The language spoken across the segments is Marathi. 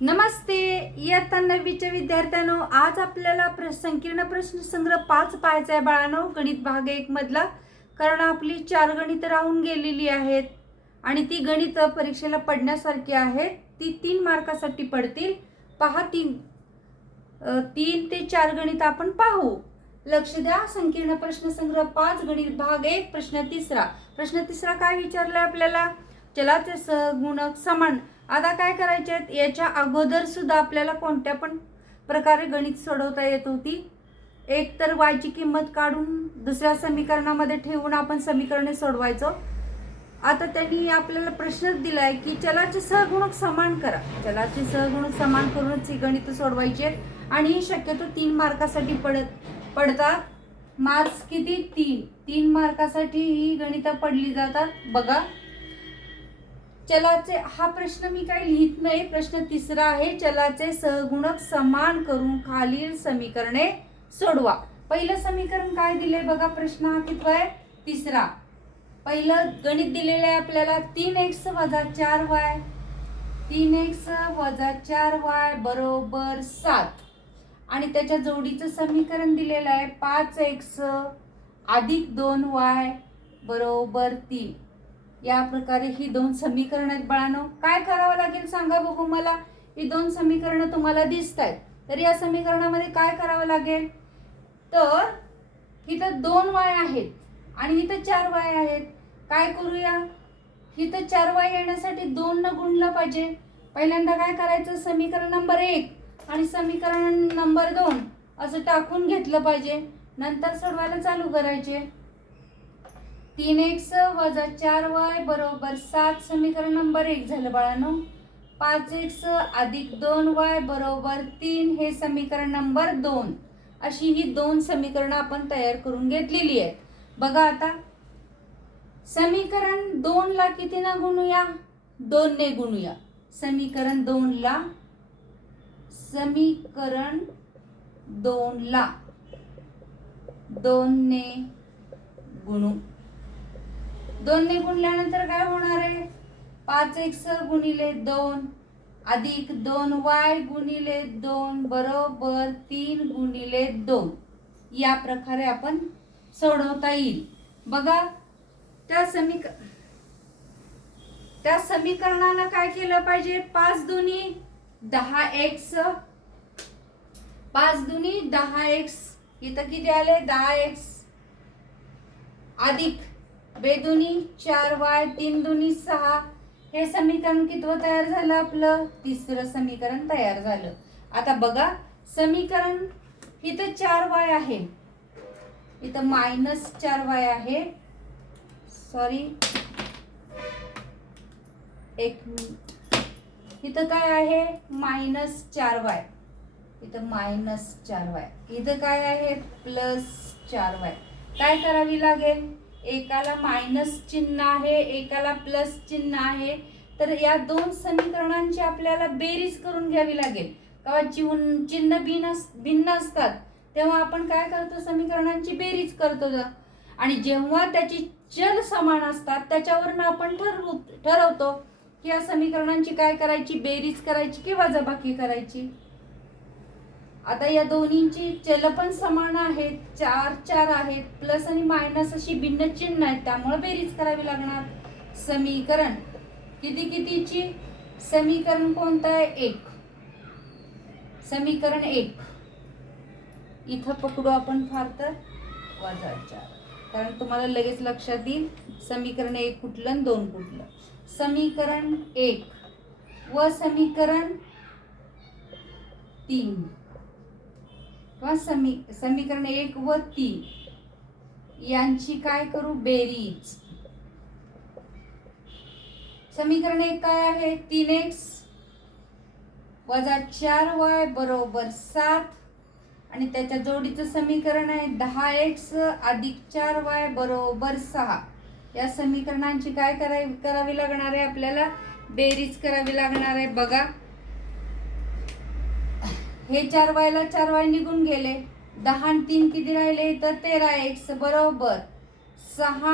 नमस्ते इयत्ता नववीच्या विद्यार्थ्यांनो आज आपल्याला प्र संकीर्ण प्रश्न संग्रह पाच पाहायचा आहे बाळानो गणित भाग एक मधला. कारण आपली चार गणित राहून गेलेली आहेत आणि ती गणित परीक्षेला पडण्यासारखी आहेत. ती तीन मार्कासाठी पडतील. पहा तीन. तीन ते चार गणित आपण पाहू. लक्ष द्या संकीर्ण प्रश्न संग्रह पाच गणित भाग एक प्रश्न तिसरा. प्रश्न तिसरा काय विचारलाय आपल्याला? चलाचे सहगुणक समान. आता काय करायचे आहेत याच्या अगोदर सुद्धा आपल्याला कोणत्या पण प्रकारे गणित सोडवता येत होती. एक तर वायची किंमत काढून दुसऱ्या समीकरणामध्ये ठेवून आपण समीकरणे सोडवायचो. आता त्यांनी आपल्याला प्रश्नच दिला आहे की चलाचे सहगुणक समान करा. चलाचे सहगुणक समान करूनच ही गणित सोडवायची आहेत. आणि ही शक्यतो तीन मार्कासाठी पडत पडतात. मार्क्स किती? तीन. तीन मार्कासाठी ही गणितं पडली जातात. बघा. चलाचे हा प्रश्न मी काही लिहित नाही. प्रश्न तिसरा आहे चलाचे सहगुणक समान करून खालील समीकरणे सोडवा. पहिलं समीकरण काय दिले बघा प्रश्न हा कितवा आहे तिसरा. पहिलं गणित दिलेलं आहे आपल्याला तीन एक्स वजा चार वाय. तीन एक्स वजा चार वाय बरोबर सात. आणि त्याच्या जोडीचं समीकरण दिलेलं आहे पाच एक्स अधिक दोन वाय बरोबर तीन. या प्रकारे ही दोन समीकरण आहेत बाळानो. काय करावं लागेल सांगा बघू मला. ही दोन समीकरणं तुम्हाला दिसत आहेत. तर या समीकरणामध्ये काय करावं लागेल? तर इथं दोन वाय आहेत आणि इथं चार वाय आहेत. काय करूया? इथं चार वाय येण्यासाठी दोन न गुणलं पाहिजे. पहिल्यांदा काय करायचं? समीकरण नंबर एक आणि समीकरण नंबर दोन असं टाकून घेतलं पाहिजे. नंतर सोडवायला चालू करायचे. तीन एक्स वजा चार वाय बरोबर सात समीकरण नंबर एक झालं बाळांनो. पाच एक्स अधिक दोन वाय बरोबर तीन हे समीकरण नंबर दोन. अशी ही दोन समीकरणं आपण तयार करून घेतलेली आहेत. बघा आता. समीकरण दोन ला किती ना गुणूया? दोन ने गुणूया. समीकरण दोनला समीकरण दोन दोनने दोन ने गुणू. दोनने गुणल्यानंतर काय होणार आहे? पाच एक्स गुणिले दोन अधिक दोन वाय गुणिले दोन बरोबर तीन गुणिले दोन. या प्रकारे आपण सोडवता येईल. बघा त्या समीक त्या समीकरणाला काय केलं पाहिजे? पाच दुनी दहा एक्स. पाच दुनी दहा एक्स. इथं किती आले? दहा एक्स. अधिक बेदुनी चार वाय तीन दुनी सहा. हे समीकरण कितवं तयार झालं आपलं? तिसरं समीकरण तयार झालं. आता बघा समीकरण इथं चार वाय आहे. इथं मायनस चार वाय आहे. सॉरी एक मिनिट. इथं काय आहे? मायनस चार वाय. इथं मायनस चार वाय. इथं काय आहे? प्लस चार वाय. काय करावी लागेल? एकाला मायनस चिन्ह आहे एकाला प्लस चिन्ह आहे. तर या दोन समीकरणांची आपल्याला बेरीज करून घ्यावी लागेल. किंवा चिन चिन्ह भिन्न भिन्न असतात तेव्हा आपण काय करतो? समीकरणांची बेरीज करतो आणि जेव्हा त्याची चल समान असतात त्याच्यावरनं आपण ठरवू ठरवतो की या समीकरणांची काय करायची? बेरीज करायची की वजाबाकी करायची? आता या दोन्हींची चल पण समान आहेत चार चार आहेत प्लस आणि मायनस अशी भिन्न चिन्ह आहेत त्यामुळे बेरीज करावी लागणार. समीकरण. किती कितीची? समीकरण कोणतं आहे? एक. समीकरण एक. इथं पकडू आपण फार तर? वजा चार. कारण तुम्हाला लगेच लक्षात येईल समीकरण एक कुठलं आणि दोन कुठलं. समीकरण एक व समीकरण तीन. किंवा समी समीकरण एक व तीन. यांची काय करू? बेरीज. समीकरण एक काय आहे? तीन एक्स वजा चार वाय बरोबर सात. आणि त्याच्या जोडीचं समीकरण आहे दहा एक्स अधिक चार वाय बरोबर सहा. या समीकरणांची काय करावी करावी लागणार आहे आपल्याला? बेरीज करावी लागणार आहे. बघा. हे चार वायला चार वाय निघून गेले. दहा आणि तीन किती राहिले? तर तेरा एक्स बरोबर. सहा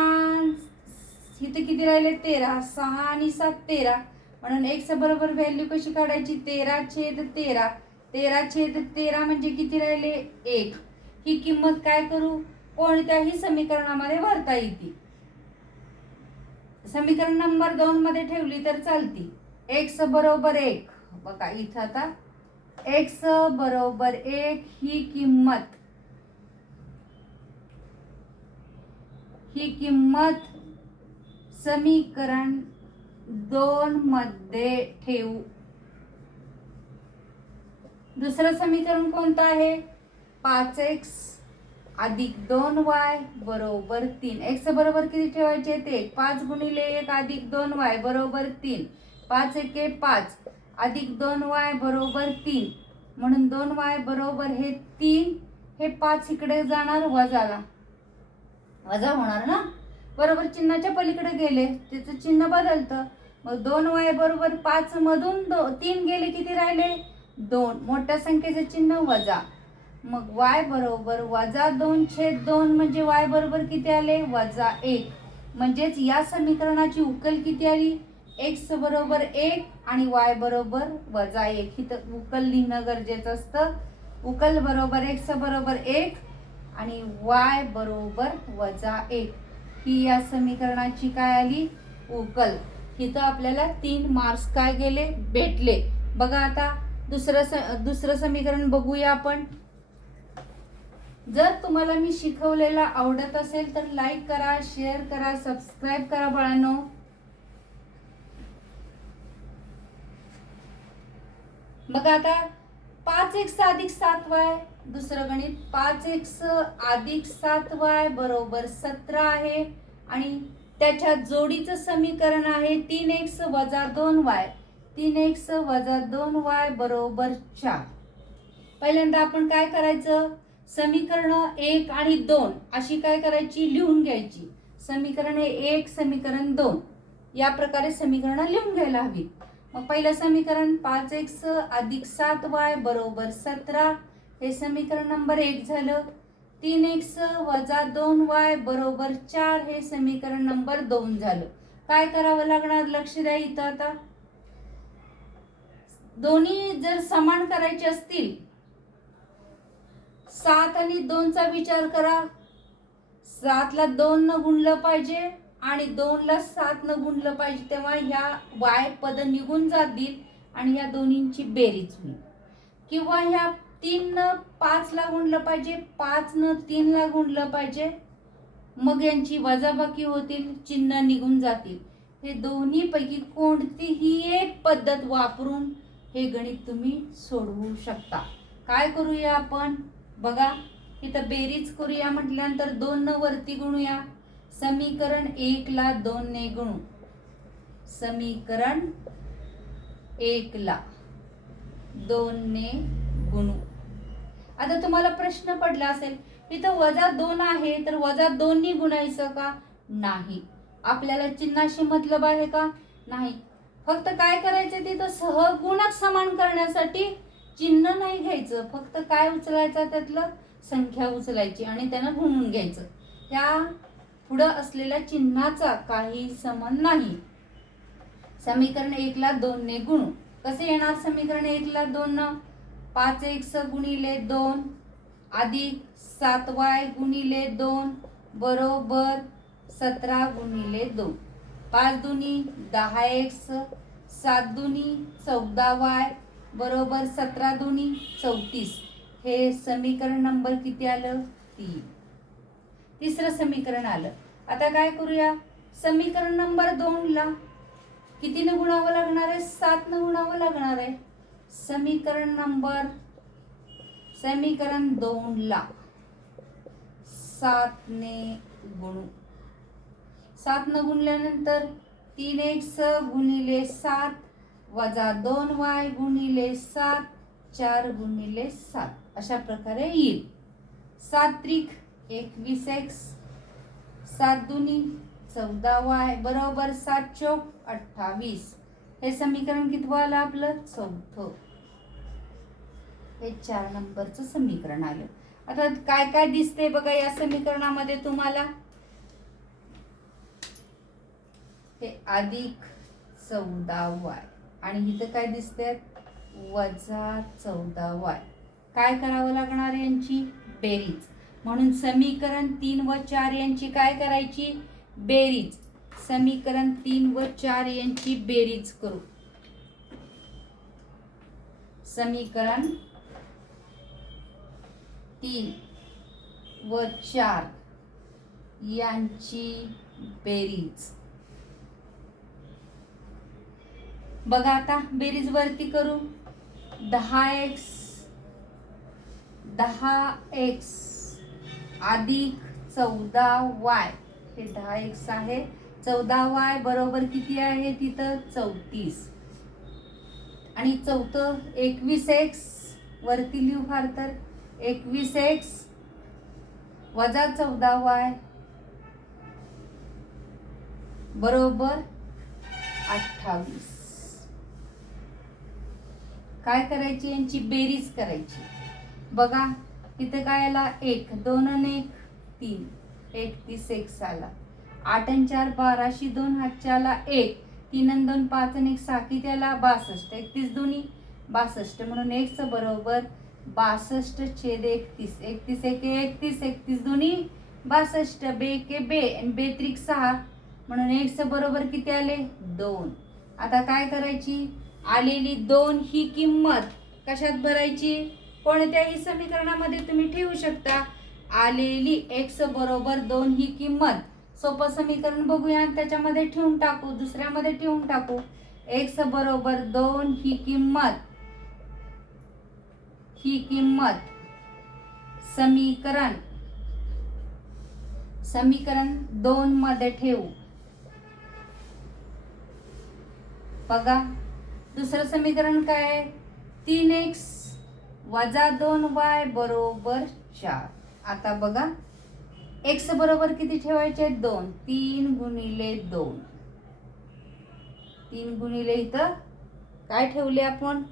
इथं किती राहिले? तेरा. सहा आणि सात तेरा. म्हणून एक्स बरोबर व्हॅल्यू कशी काढायची? तेरा छेद तेरा. तेरा छेद तेरा म्हणजे किती राहिले? एक. ही किंमत काय करू? कोणत्याही समीकरणामध्ये भरता येते. समीकरण नंबर दोन मध्ये ठेवली तर चालती. एक्स बरोबर एक. बघा इथं आता एक्स बरोबर एक ही किंमत. ही किंमत समीकरण दोन मध्ये ठेवू. दुसरं समीकरण कोणतं आहे? पाच एक्स अधिक दोन वाय बरोबर तीन. एक्स बरोबर किती ठेवायचे? ते पाच गुणिले एक अधिक दोन वाय बरोबर तीन. पाच एके पाच. अधिक दोन वाय बरोबर तीन. म्हणून दोन वाय बरोबर हे तीन हे पाच इकडे जाणार वजाला. वजा होणार ना? बरोबर चिन्हाच्या पलीकडे गेले. त्याचं चिन्ह बदलतं. मग दोन वाय बरोबर पाच मधून दो तीन गेले किती राहिले? दोन. मोठ्या संख्येचं चिन्ह वजा. मग वाय बरोबर वजा दोन छेद दोन म्हणजे वाय बरोबर किती आले? वजा एक. म्हणजेच या समीकरणाची उकल किती आली? एक्स बरोबर एक आणि वाय बरोबर वजा एक. इथं उकल लिहिणं गरजेचं असतं. उकल बरोबर एक्स बरोबर एक आणि वाय बरोबर वजा एक. ही या समीकरणाची काय आली? उकल. इथं आपल्याला तीन मार्क्स काय गेले? भेटले. बघा आता दुसरं स दुसरं समीकरण बघूया आपण. जर तुम्हाला मी शिकवलेलं आवडत असेल तर लाईक करा शेअर करा सबस्क्राईब करा बाळांनो. मग आता पाच एक्स अधिक सात वाय दुसरं गणित पाच एक्स अधिक सात वाय बरोबर सतरा आहे. आणि त्याच्या जोडीचं समीकरण आहे तीन एक्स वजा दोन वाय. तीन एक्स वजा दोन वाय बरोबर चार. पहिल्यांदा आपण काय करायचं? समीकरण एक आणि दोन अशी काय करायची? लिहून घ्यायची. समीकरण एक समीकरण दोन. या प्रकारे समीकरणं लिहून घ्यायला हवी. मग पहिलं समीकरण पाच एक्स अधिक सात वाय बरोबर सतरा. हे समीकरण नंबर एक झालं. तीन एक्स वजा दोन वाय बरोबर चार हे समीकरण नंबर दोन झालं. काय करावं लागणार लक्ष द्या इथं आता. दोन्ही जर समान करायचे असतील सात आणि दोनचा विचार करा. सातला दोन न गुणलं पाहिजे. आणि दोनला सात न गुणलं पाहिजे तेव्हा ह्या वाय पद निघून जातील आणि या दोन्हींची बेरीज होईल. किंवा ह्या तीन न पाचला गुणलं पाहिजे पाच न तीनला गुणलं पाहिजे मग यांची वजाबाकी होतील चिन्ह निघून जातील. हे दोन्हीपैकी कोणतीही एक पद्धत वापरून हे गणित तुम्ही सोडवू शकता. काय करूया आपण? बघा इथं बेरीज करूया म्हटल्यानंतर दोन न वरती गुणूया. समीकरण एकला दोन ने गुणू. समीकरण एकला दोन ने गुणू. आता तुम्हाला प्रश्न पडला असेल इथं वजा दोन आहे तर वजा दोन्ही गुणायचं का? नाही. आपल्याला चिन्हाशी मतलब आहे का? नाही. फक्त काय करायचं तिथं? सहगुणक समान करण्यासाठी चिन्ह नाही घ्यायचं. फक्त काय उचलायचं त्यातलं? संख्या उचलायची आणि त्यानं गुणून घ्यायचं. त्या पुढं असलेल्या चिन्हाचा काही संबंध नाही. समीकरण एकला दोन ने गुणू. कसे येणार समीकरण एकला दोन? न पाच स गुणिले दोन. अधिक सात वाय गुणिले दोन. बरोबर सतरा गुणिले दोन. पाच दुनी दहा एक्स. सात दुनी चौदा वाय. बरोबर सतरा दुनी चौतीस. हे समीकरण नंबर किती आलं? तीन. तिसरं समीकरण आलं. आता काय करूया? समीकरण नंबर दोनला कितीनं गुणावं लागणार आहे? सातनं गुणावं लागणार आहे. समीकरण नंबर समीकरण दोनला सातने गुणू. सातनं गुणल्यानंतर तीन एक्स गुणिले सात वजा दोन वाय गुणिले सात चार गुणिले सात. अशा प्रकारे येईल. सात्रिक एकवीस एक्स सात दुनी चौदा वाय बरोबर सात चौक अठ्ठावीस. हे समीकरण कितवं आलं आपलं? चौथं. हे चार नंबरचं समीकरण आलं. आता काय काय दिसते बघा या समीकरणामध्ये तुम्हाला? हे अधिक चौदा वाय. आणि इथं काय दिसते वजा चौदा वाय. काय करावं लागणार यांची? बेरीज. म्हणून समीकरण तीन व चार यांची काय करायची? बेरीज. समीकरण तीन व चार यांची बेरीज करू. समीकरण तीन व चार यांची बेरीज. बघा आता बेरीज वरती करू. दहा एक्स दहा एक्स अधिक चौदा वाय. हे दहा एक्स आहे. चौदा वाय बरोबर किती आहे तिथं? चौतीस. आणि चौथं एकवीस एक्स वरती लिहू फार तर. एकवीस एक्स वजा चौदा वाय बरोबर अठ्ठावीस. काय करायची यांची? बेरीज करायची. बघा इथे काय आला? एक दोन आणि एक तीन. एकतीस एक आला आठ आणि चार बाराशे दोन हातच्या आला एक. तीन आणि दोन पाच आणि एक साकी त्याला बासष्ट. एकतीस दोन्ही. बासष्ट म्हणून एकचं बरोबर. बासष्ट छेद एकतीस. एकतीस एक एकतीस. एकतीस दोन्ही. बासष्ट. बे के बे. आणि बेत्रिक सहा. म्हणून एकचं बरोबर किती आले? दोन. आता काय करायची? आलेली दोन ही किंमत कशात भरायची? कोणत्याही समीकरणामध्ये तुम्ही ठेवू शकता. आलेली एक्स बरोबर दोन ही किंमत. सोपं समीकरण बघूया आणि त्याच्यामध्ये ठेवून टाकू दुसऱ्यामध्ये ठेवून टाकू. एक्स बरोबर दोन ही किंमत. ही किंमत. समीकरण. समीकरण दोन मध्ये ठेवू. बघा दुसरं समीकरण काय आहे? तीन एक्स वजा दोन वाय बरोबर चार. आता बघा एक्स बरोबर किती ठेवायचे? दोन. तीन गुणिले दोन. तीन गुणिले इथं काय ठेवले आपण?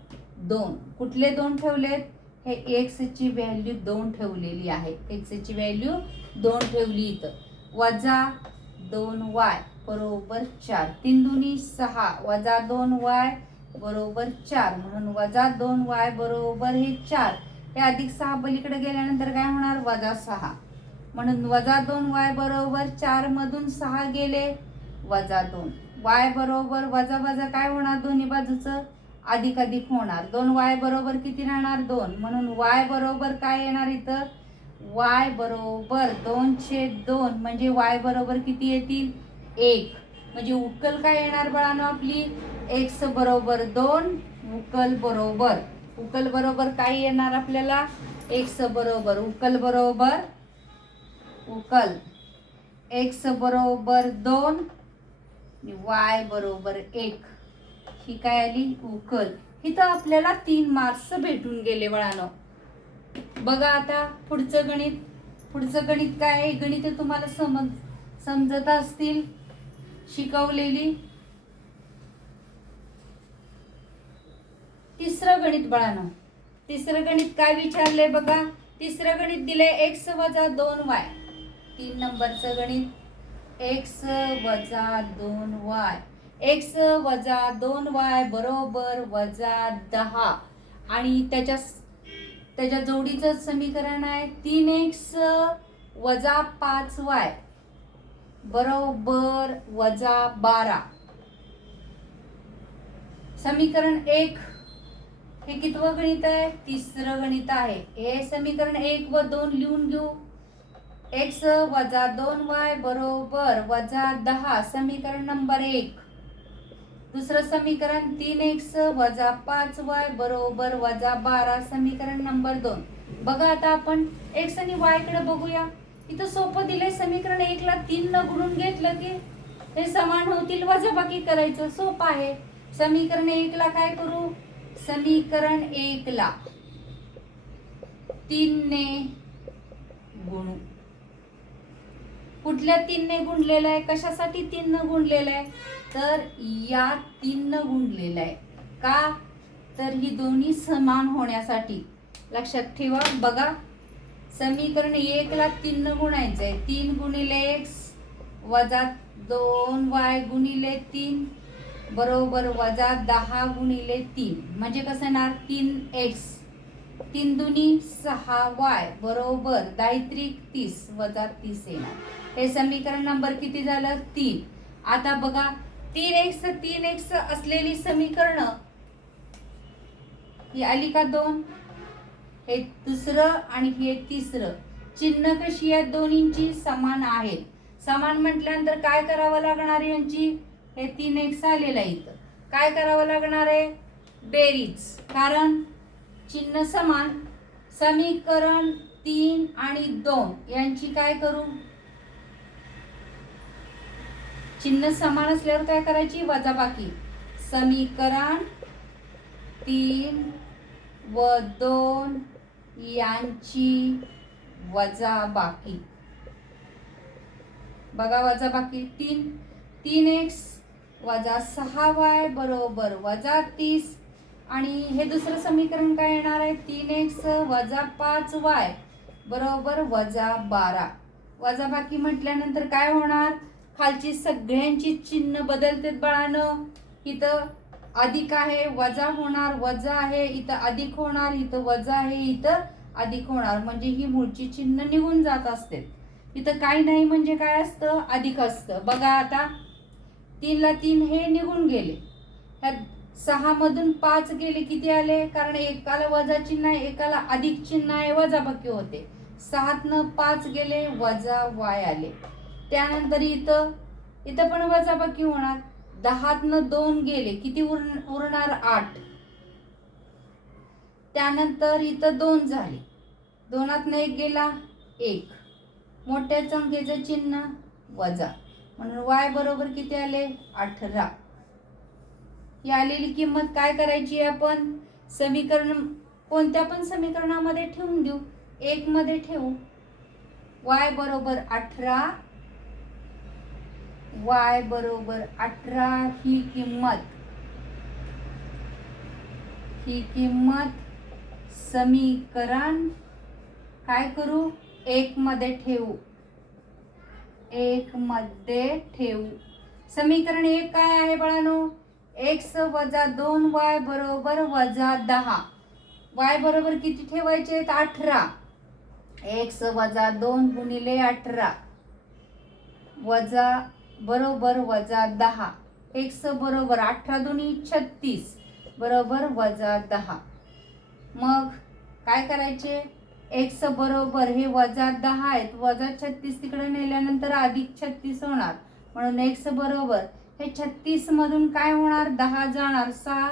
दोन. कुठले दोन ठेवलेत? हे एक्स ची व्हॅल्यू दोन ठेवलेली आहे. एक्सची व्हॅल्यू दोन ठेवली इथं. वजा दोन वाय बरोबर चार. तीन दुनी सहा. वजा दोन वाय बरोबर चार. म्हणून वजा दोन वाय बरोबर हे चार. हे अधिक सहा पलीकडे गेल्यानंतर काय होणार? वजा सहा. म्हणून वजा दोन वाय बरोबर चार मधून सहा गेले वजा दोन. वाय बरोबर वजा वजा काय होणार दोन्ही बाजूचं? अधिक अधिक होणार. दोन वाय बरोबर किती राहणार? दोन. म्हणून वाय बरोबर काय येणार इथं? वाय बरोबर दोन छेद दोन. म्हणजे वाय बरोबर किती येतील? एक. म्हणजे उकल काय येणार बाळानो आपली? एक्स बरोबर दोन उकल बरोबर. उकल बरोबर काय येणार आपल्याला? एक्स बरोबर. उकल बरोबर उकल. एक्स बरोबर दोन वाय बरोबर एक. ही काय आली? उकल. इथं आपल्याला तीन मार्क्स भेटून गेले वळानं बघा आता पुढचं गणित. पुढचं गणित काय आहे? गणित तुम्हाला समज समजत असतील. शिकवलेली. तिसरं गणित बळानं. तिसरं गणित काय विचारलंय बघा. तिसरं गणित दिले एक्स वजा दोन वाय. तीन नंबरचं गणित. एक्स वजा दोन वाय. एक्स वजा दोन वाय बरोबर वजा दहा. आणि त्याच्या त्याच्या जोडीचं समीकरण आहे तीन एक्स वजा पाच वाय. बरोबर वजा बारा. समीकरण एक. हे कितवं गणित आहे? तिसरं गणित आहे. हे समीकरण एक व दोन लिहून घेऊ. एक्स वजा दोन वाय बरोबर वजा दहा समीकरण नंबर एक. दुसरं समीकरण तीन एक्स वजा पाच वाय बरोबर वजा बारा समीकरण नंबर दोन. बघा आता आपण एक्स आणि वायकडे बघूया. इथं सोपं दिलंय समीकरण एकला तीन न गुणून घेतलं की हे समान होतील. वजाबाकी करायचं. सोपं आहे. समीकरण एकला काय करू? समीकरण एकला तीनने गुणू. कुठल्या तीनने गुणलेलं आहे? कशासाठी तीननं गुणलेलं आहे? तर या तीननं गुणलेलं आहे. का? तर ही दोन्ही समान होण्यासाठी. लक्षात ठेवा. बघा. समीकरण एकला तीन गुणायचं आहे तीन गुणिले एक्स वजा दोन वाय गुणिले तीन. बरोबर वजा दहा गुणिले तीन. म्हणजे कसं येणार? तीन एक्स तीन दुनी सहा वाय बरोबर. दायत्रिक तीस वजा तीस येणार. हे समीकरण नंबर किती झालं? तीन. आता बघा तीन एक्स तीन एक्स असलेली समीकरण. ही आली का दोन? हे दुसरं आणि हे तिसरं. चिन्ह कशी आहेत? दोन्हींची समान आहेत. समान म्हटल्यानंतर काय करावं लागणार यांची? हे तीन एक्स आलेलं आहे इथं. काय करावं लागणार आहे? बेरीज. कारण चिन्ह समान समीकरण तीन आणि दोन. यांची काय करू? चिन्ह समान असल्यावर काय करायची? वजाबाकी समीकरण तीन व दोन यांची वजाबाकी बघा वजाबाकी तीन तीन एक्स वजा सहा वाय बरोबर वजा तीस. आणि हे दुसरं समीकरण काय येणार आहे? तीन एक्स वजा पाच वाय बरोबर वजा बारा. वजाबाकी म्हटल्यानंतर काय होणार? खालची सगळ्यांची चिन्ह बदलतेत बाळानं. इथं अधिक आहे वजा होणार वजा आहे इथं अधिक होणार इथं वजा आहे इथं अधिक होणार. म्हणजे ही मूळची चिन्ह निघून जात असते. इथं काही नाही म्हणजे काय असतं? अधिक असतं. बघा आता. तीनला तीन हे निघून गेले. ह्या सहामधून पाच गेले किती आले? कारण एकाला वजा चिन्ह आहे एकाला अधिक चिन्ह आहे वजाबाकी होते. सहातनं पाच गेले वजा वाय आले. त्यानंतर इथं इथं पण वजाबाकी होणार. दहातनं दोन गेले किती उर उरणार? आठ. त्यानंतर इथं दोन झाले. दोनातनं एक गेला एक. मोठ्या संख्येचं चिन्ह वजा. म्हणून वाय बरोबर किती आले? अठरा. ही आलेली किंमत काय करायची आहे आपण? समीकरण कोणत्या पण समीकरणामध्ये ठेवून देऊ. एक मध्ये ठेवू. वाय बरोबर अठरा. वाय बरोबर अठरा ही किंमत. ही किंमत समीकरण काय करू? एक मध्ये ठेवू. एक मध्ये ठेवू. समीकरण एक काय आहे बाळानो? एक्स वजा दोन वाय बरोबर वजा दहा. वाय बरोबर किती ठेवायचे आहेत? अठरा. एक्स वजा दोन गुणिले अठरा. वजा बरोबर वजा दहा. एक्स बरोबर अठरा दोन्ही छत्तीस. बरोबर वजा दहा. मग काय करायचे? एक्स बरोबर हे वजा दहा आहेत. वजा छत्तीस तिकडे नेल्यानंतर अधिक छत्तीस होणार. म्हणून एक्स बरोबर हे छत्तीस मधून काय होणार? दहा जाणार. सहा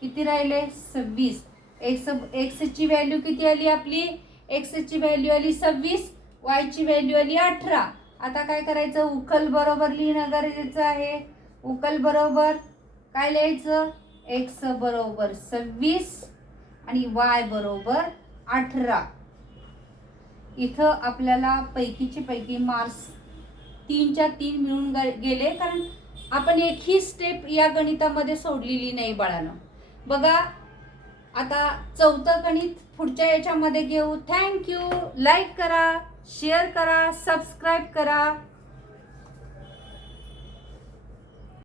किती राहिले? सव्वीस. एक्स एक्सची व्हॅल्यू किती आली आपली? एक्सची व्हॅल्यू आली सव्वीस. वायची व्हॅल्यू आली अठरा. आता काय करायचं? उकल बरोबर लिहिणं गरजेचं आहे. उकल बरोबर काय लिहायचं? एक्स बरोबर सव्वीस आणि वाय बरोबर अठरा. इथं आपल्याला पैकीचे पैकी मार्क्स तीनच्या तीन मिळून ग- गेले. कारण आपण एकही स्टेप या गणितामध्ये सोडलेली नाही बाळानं. बघा आता चौथं गणित पुढच्या याच्यामध्ये घेऊ. थँक्यू लाईक करा शेअर करा सबस्क्राईब करा.